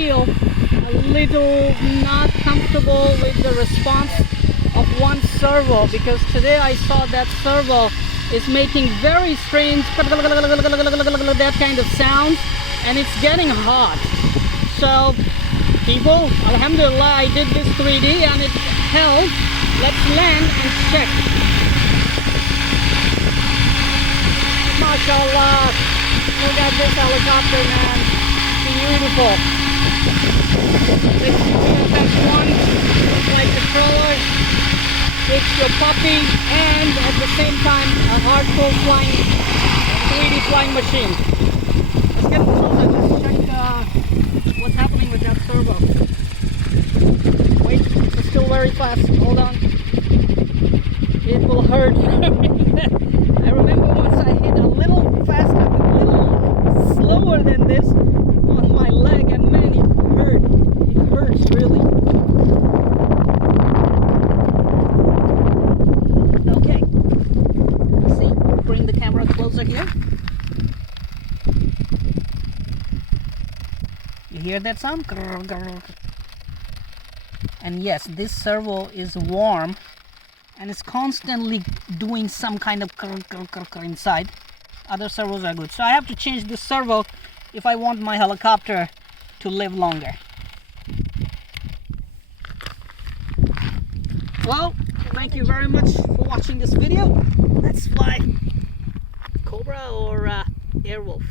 feel a little not comfortable with the response of one servo, because today I saw that servo is making very strange that kind of sound, and it's getting hot. So people, alhamdulillah, I did this 3D and it held. Let's land and check. MashaAllah, look at this helicopter, man. Beautiful. This GFS1 looks like the crawler. It's your puppy, and at the same time a hardcore flying 3D flying machine. Let's get closer. Let's check what's happening with that servo. Wait, it's still very fast. Hold on. It will hurt. I remember once I hit a little faster, a little slower than this on my leg, and man, it hurt. It hurts really. Okay. See, bring the camera closer here. You hear that sound? And yes, this servo is warm and it's constantly doing some kind of inside. Other servos are good. So I have to change this servo if I want my helicopter to live longer. Well, thank you very much for watching this video. Let's fly Cobra or Airwolf.